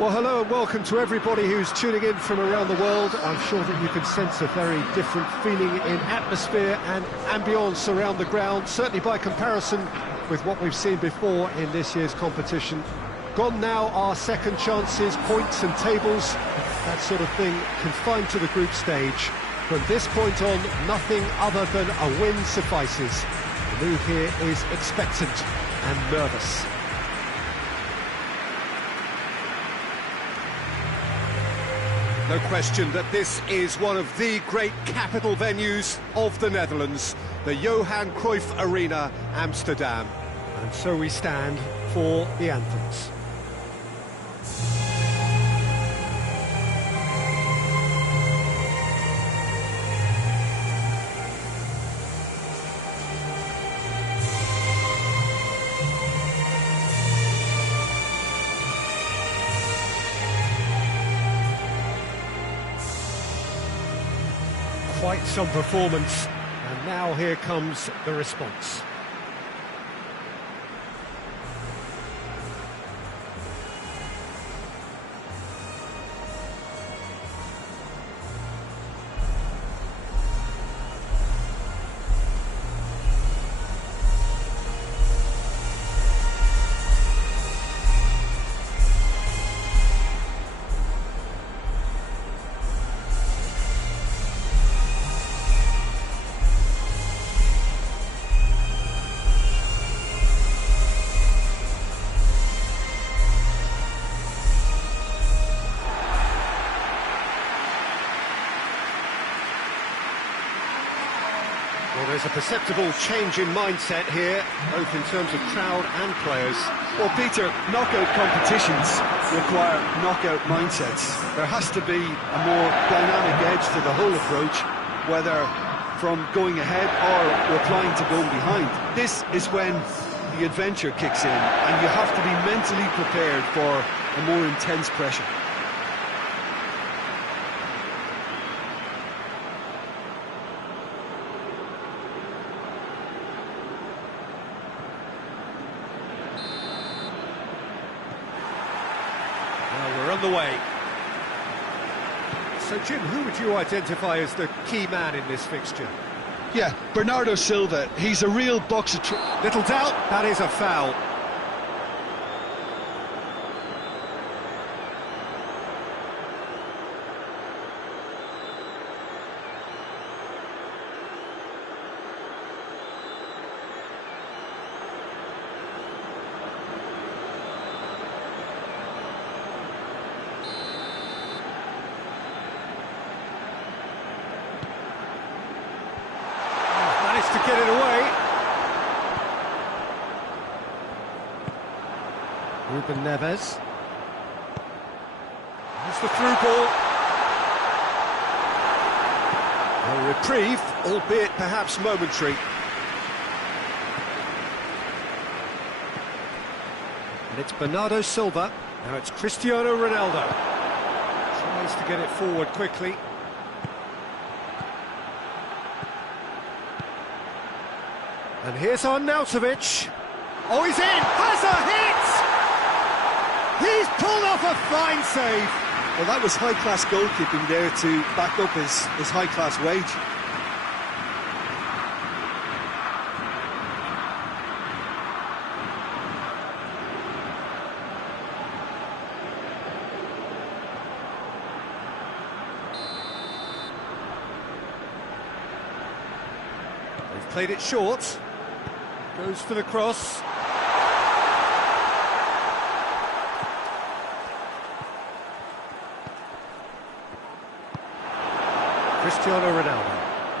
Well, hello and welcome to everybody who's tuning in from around the world. I'm sure that you can sense a very different feeling in atmosphere and ambience around the ground, certainly by comparison with what we've seen before in this year's competition. Gone now are second chances, points and tables, that sort of thing confined to the group stage. From this point on, nothing other than a win suffices. The mood here is expectant and nervous. No question that this is one of the great capital venues of the Netherlands, the Johan Cruyff Arena, Amsterdam. And so we stand for the anthems. Quite some performance, and now here comes the response. Well, there's a perceptible change in mindset here, both in terms of crowd and players. Well, Peter, knockout competitions require knockout mindsets. There has to be a more dynamic edge to the whole approach, whether from going ahead or replying to going behind. This is when the adventure kicks in, and you have to be mentally prepared for a more intense pressure. We're on the way. So, Jim, who would you identify as the key man in this fixture? Yeah, Bernardo Silva. He's a real boxer. Little doubt, that is a foul. To get it away. Ruben Neves. There's the through ball. A reprieve, albeit perhaps momentary. And it's Bernardo Silva. Now it's Cristiano Ronaldo. Tries to get it forward quickly. And here's Arnautovic. Oh, he's in! Has a hit! He's pulled off a fine save. Well, that was high-class goalkeeping there to back up his high-class wage. They've played it short. Goes for the cross. Cristiano Ronaldo.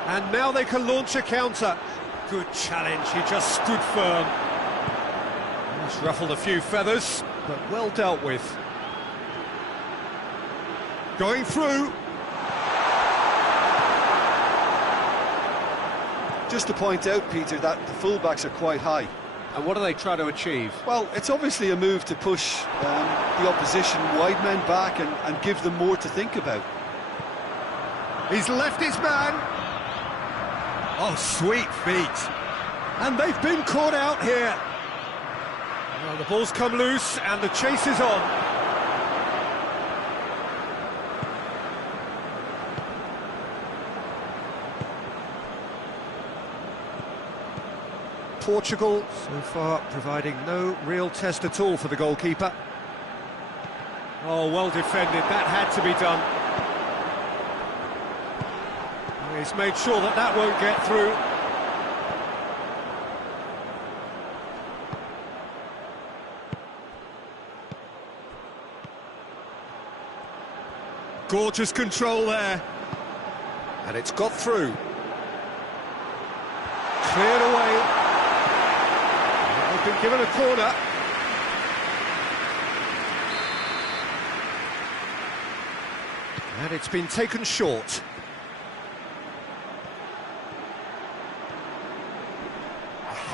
And now they can launch a counter. Good challenge, he just stood firm. He's ruffled a few feathers, but well dealt with. Going through. Just to point out, Peter, that the fullbacks are quite high. And what do they try to achieve? Well, it's obviously a move to push the opposition wide men back and give them more to think about. He's left his man. Oh, sweet feet. And they've been caught out here. Well, the ball's come loose and the chase is on. Portugal, so far providing no real test at all for the goalkeeper. Oh, well defended, that had to be done. He's made sure that that won't get through. Gorgeous control there. And it's got through. Cleared away. They've been given a corner. And it's been taken short.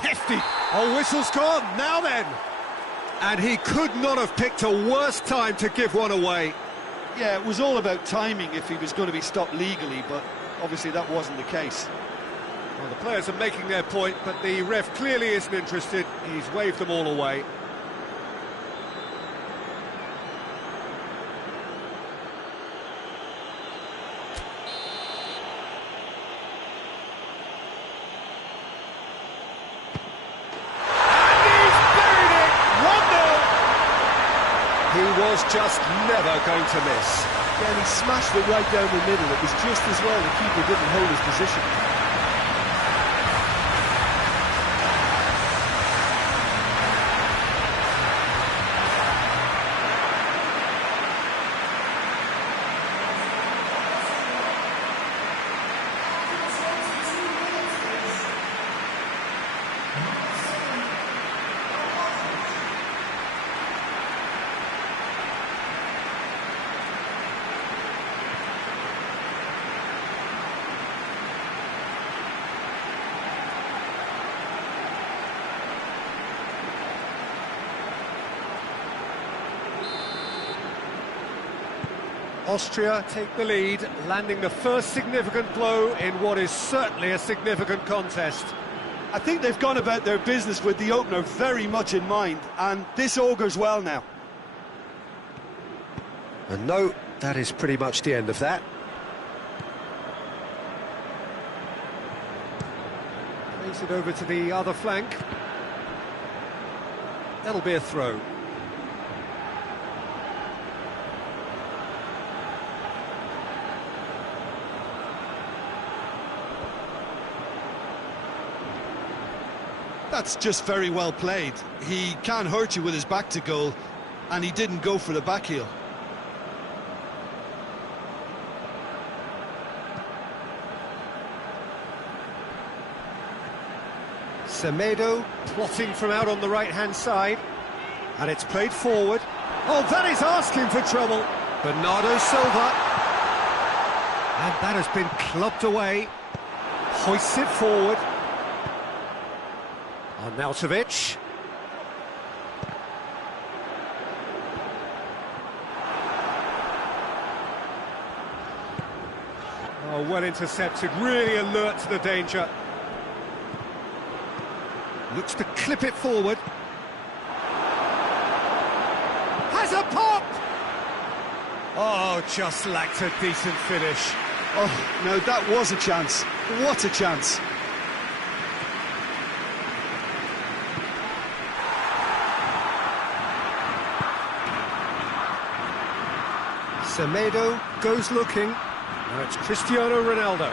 Hefty. Oh, whistle's gone. Now then. And he could not have picked a worse time to give one away. Yeah, it was all about timing if he was going to be stopped legally, but obviously that wasn't the case. Well, the players are making their point, but the ref clearly isn't interested. He's waved them all away. He was just never going to miss. Yeah, and he smashed it right down the middle. It was just as well the keeper didn't hold his position. Austria take the lead, landing the first significant blow in what is certainly a significant contest. I think they've gone about their business with the opener very much in mind, and this augurs well now. And no, that is pretty much the end of that. Plays it over to the other flank. That'll be a throw. That's just very well played. He can hurt you with his back to goal, and he didn't go for the back heel. Semedo plotting from out on the right-hand side, and it's played forward. Oh, that is asking for trouble. Bernardo Silva, and that has been clubbed away. Hoists it forward. Arnautovic. Oh, well intercepted, really alert to the danger. Looks to clip it forward. Has a pop! Oh, just lacked a decent finish. Oh, no, that was a chance. What a chance. Semedo goes looking. Now it's Cristiano Ronaldo.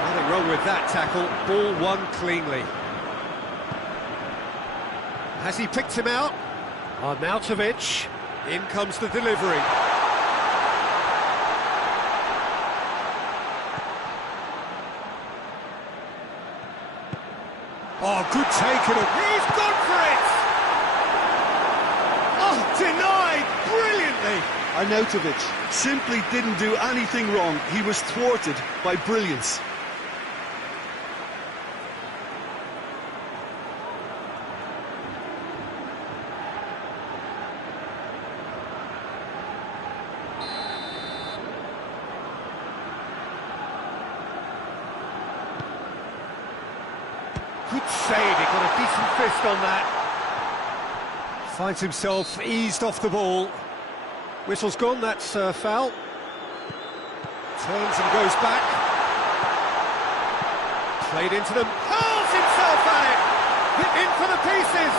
Nothing wrong with that tackle. Ball won cleanly. Has he picked him out? Arnautovic. In comes the delivery. Oh, good take. He's gone for it! Oh, denied brilliantly. Arnautovic simply didn't do anything wrong. He was thwarted by brilliance. Good save, he got a decent fist on that. Finds himself eased off the ball. Whistle's gone, that's foul. Turns and goes back. Played into them. Hurls himself! himself at it! In for the pieces!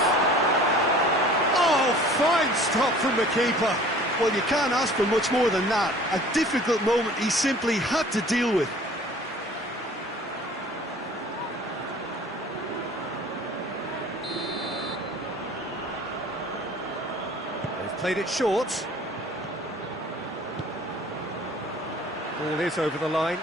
Oh, fine stop from the keeper. Well, you can't ask for much more than that. A difficult moment he simply had to deal with. They've played it short. Ball is over the line.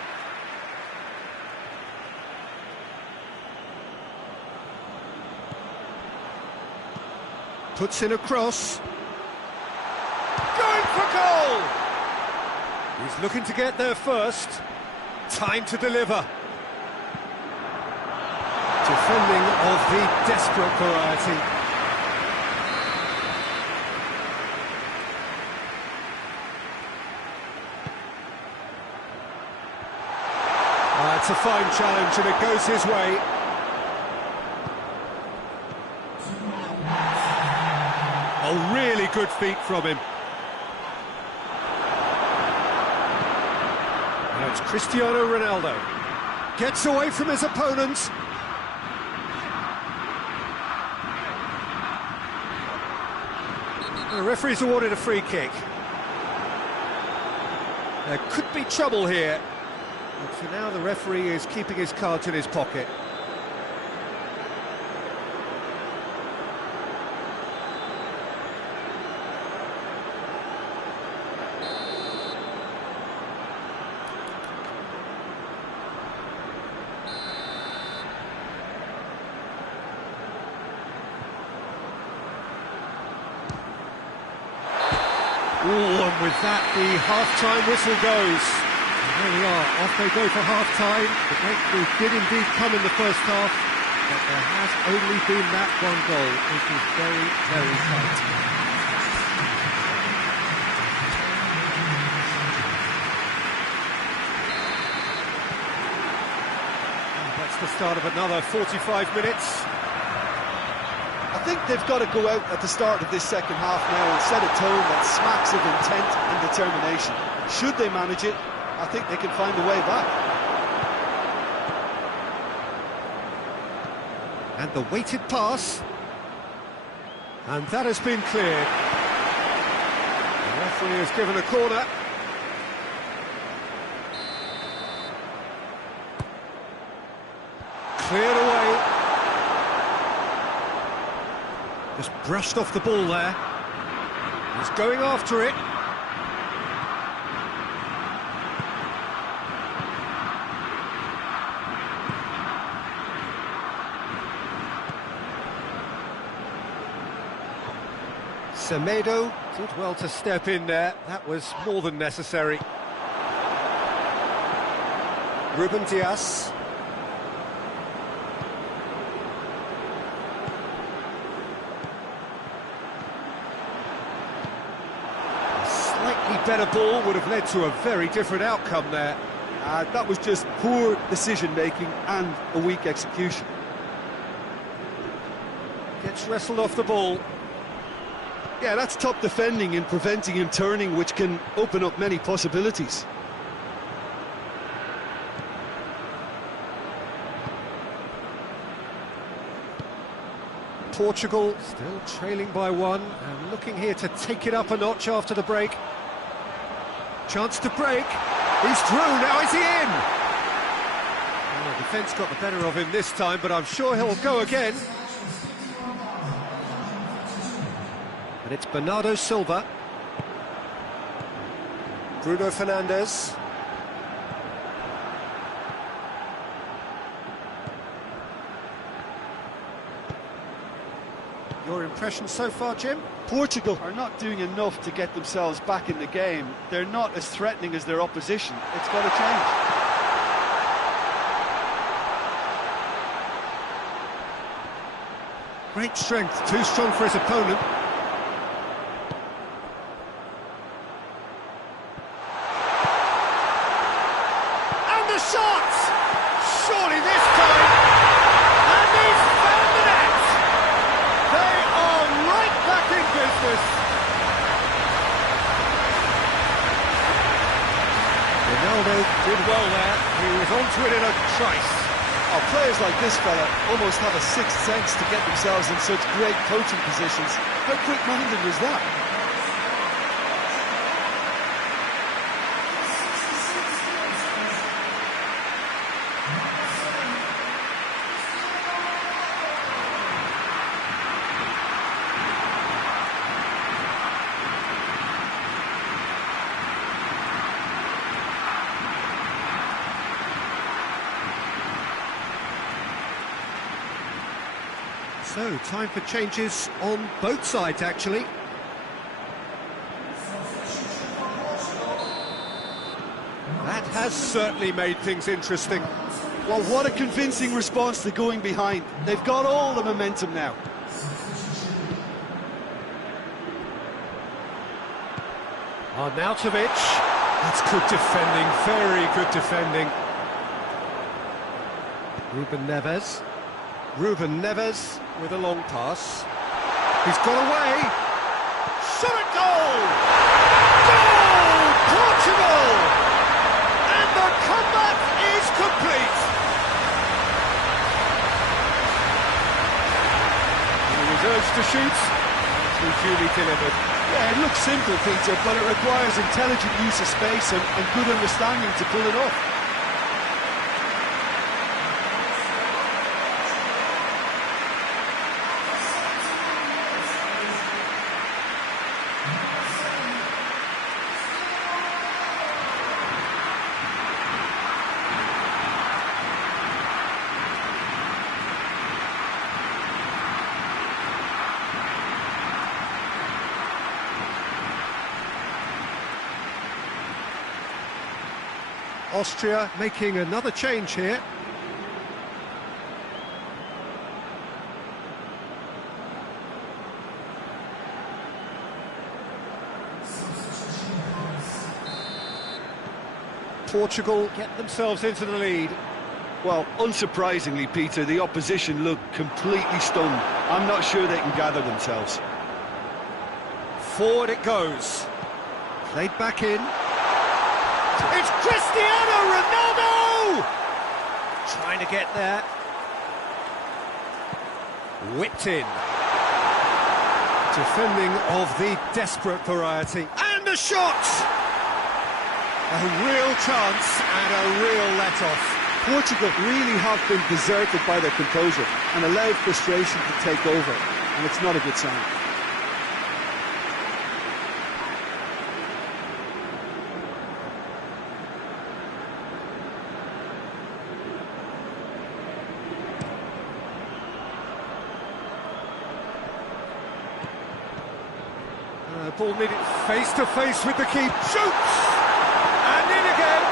Puts in a cross. Going for goal! He's looking to get there first. Time to deliver. Defending of the desperate variety. It's a fine challenge and it goes his way. Oh, really good feet from him. Now it's Cristiano Ronaldo. Gets away from his opponents. The referee's awarded a free kick. There could be trouble here. But for now, the referee is keeping his cards in his pocket. Ooh, and with that, the half-time whistle goes. And there we are, off they go for half-time. The breakthrough did indeed come in the first half, but there has only been that one goal. It is very, very tight. And that's the start of another 45 minutes. I think they've got to go out at the start of this second half now and set a tone that smacks of intent and determination. Should they manage it, I think they can find a way back. And the weighted pass. And that has been cleared. The referee has given a corner. Cleared away. Just brushed off the ball there. He's going after it. Semedo did well to step in there. That was more than necessary. Ruben Dias. Better ball would have led to a very different outcome there. That was just poor decision-making and a weak execution. Gets wrestled off the ball. Yeah, that's top defending and preventing him turning, which can open up many possibilities. Portugal still trailing by one and looking here to take it up a notch after the break. Chance to break. He's through. Now is he in? Well, the defence got the better of him this time, but I'm sure he'll go again. And it's Bernardo Silva. Bruno Fernandes. Your impression so far, Jim? Portugal are not doing enough to get themselves back in the game. They're not as threatening as their opposition. It's got to change. Great strength, too strong for his opponent. And the shot! Surely this time! And he's found the net! They are right back in business! Ronaldo did well there. He was onto it in a trice. Oh, players like this fella almost have a sixth sense to get themselves in such great coaching positions. How quick-minded was that? So, time for changes on both sides, actually. That has certainly made things interesting. Well, what a convincing response to going behind. They've got all the momentum now. Arnautovic. That's good defending, very good defending. Ruben Neves with a long pass. He's got away. Shot at goal! Goal! Portugal! And the comeback is complete. He was urged to shoot. It's duly delivered. Yeah, it looks simple, Peter, but it requires intelligent use of space and good understanding to pull it off. Austria making another change here. Portugal get themselves into the lead. Well, unsurprisingly, Peter, the opposition look completely stunned. I'm not sure they can gather themselves. Forward it goes. Played back in. It's Cristiano Ronaldo! Trying to get there. Whipped in. Defending of the desperate variety. And a shot! A real chance and a real let-off. Portugal really have been deserted by their composure and allowed frustration to take over, and it's not a good sign. Ball needed face-to-face with the keeper. Shoots! And in again!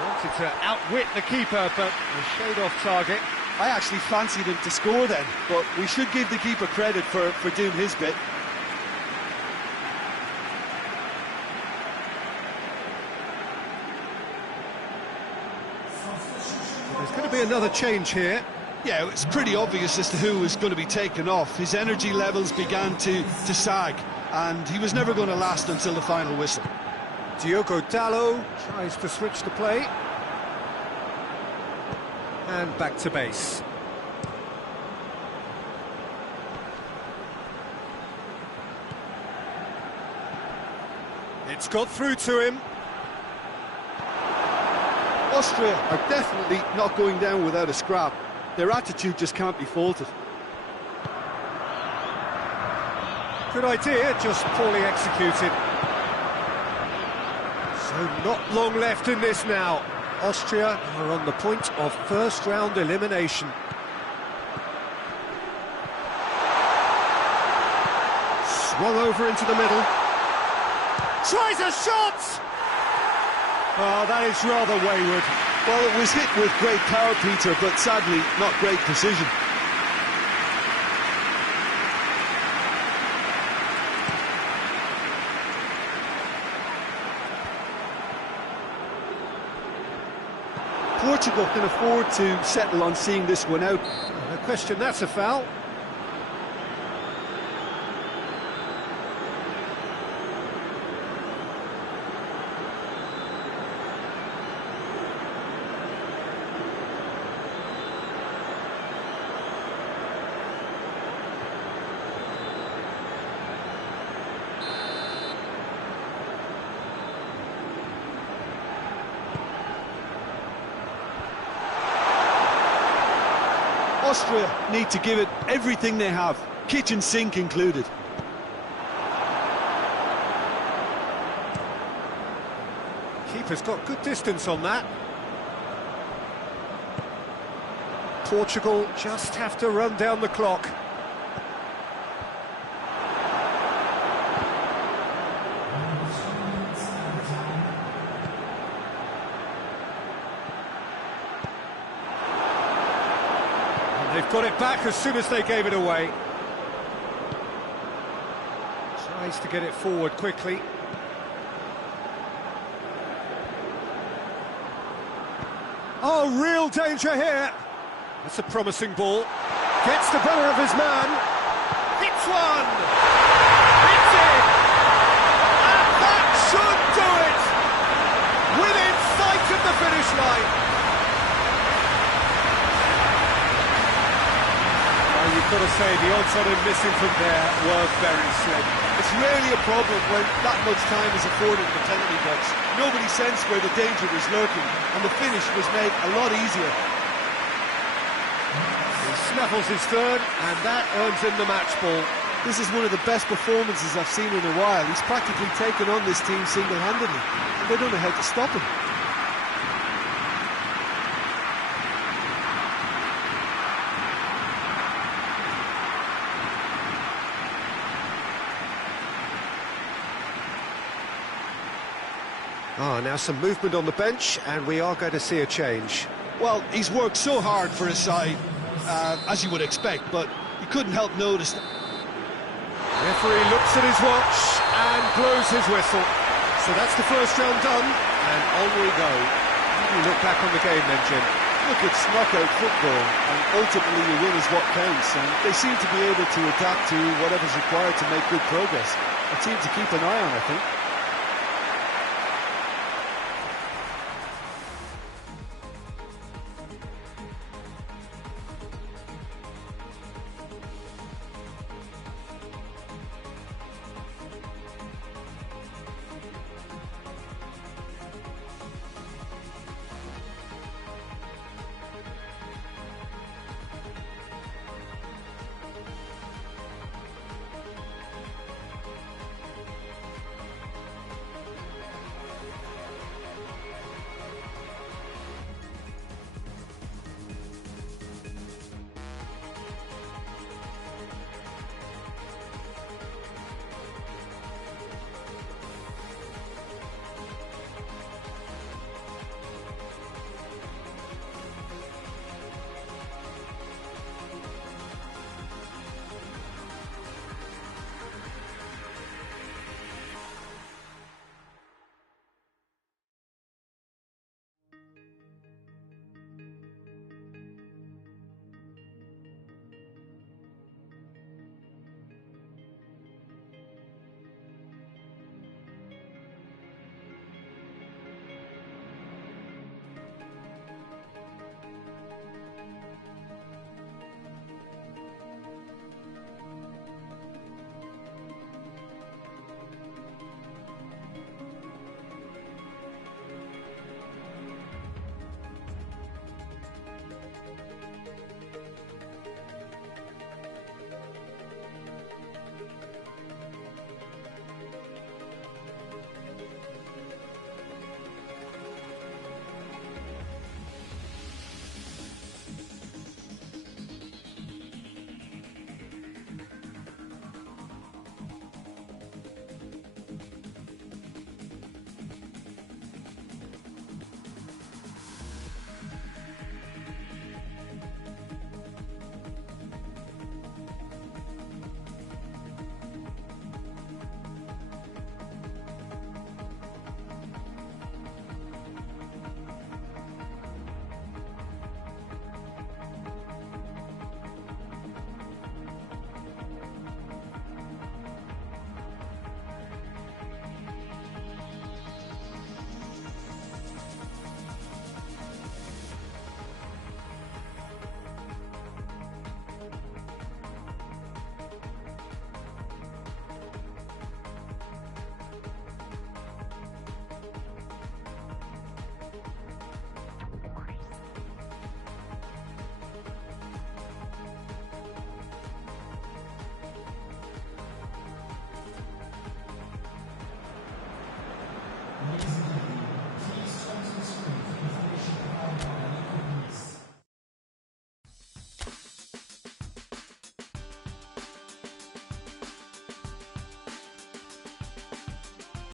Wanted to outwit the keeper, but was showed off target. I actually fancied him to score then, but we should give the keeper credit for doing his bit. There's going to be another change here. Yeah, it's pretty obvious as to who was going to be taken off. His energy levels began to sag, and he was never going to last until the final whistle. Diogo Dalot tries to switch the play. And back to base. It's got through to him. Austria are definitely not going down without a scrap. Their attitude just can't be faulted. Good idea, just poorly executed. So not long left in this now. Austria are on the point of first-round elimination. Swung over into the middle. Tries a shot! Oh, that is rather wayward. Well, it was hit with great power, Peter, but sadly, not great precision. Portugal can afford to settle on seeing this one out. No question, that's a foul. Austria need to give it everything they have, kitchen sink included. Keeper's got good distance on that. Portugal just have to run down the clock. And they've got it back as soon as they gave it away. Tries to get it forward quickly. Oh, real danger here. That's a promising ball. Gets the better of his man. Hits one! Hits it! And that should do it! Within sight of the finish line. Well, you've got to say the odds on him missing from there were very slim. It's rarely a problem when that much time is afforded in the penalty box. Nobody sensed where the danger was lurking, and the finish was made a lot easier. He snaffles his third, and that earns him the match ball. This is one of the best performances I've seen in a while. He's practically taken on this team single-handedly, and they don't know how to stop him. Now some movement on the bench, and we are going to see a change. Well, he's worked so hard for his side, as you would expect, but you couldn't help notice. Referee looks at his watch and blows his whistle. So that's the first round done, and on we go. How do you look back on the game then, Jim? Look, it's knockout football, and ultimately your win is what counts, and they seem to be able to adapt to whatever's required to make good progress. A team to keep an eye on, I think.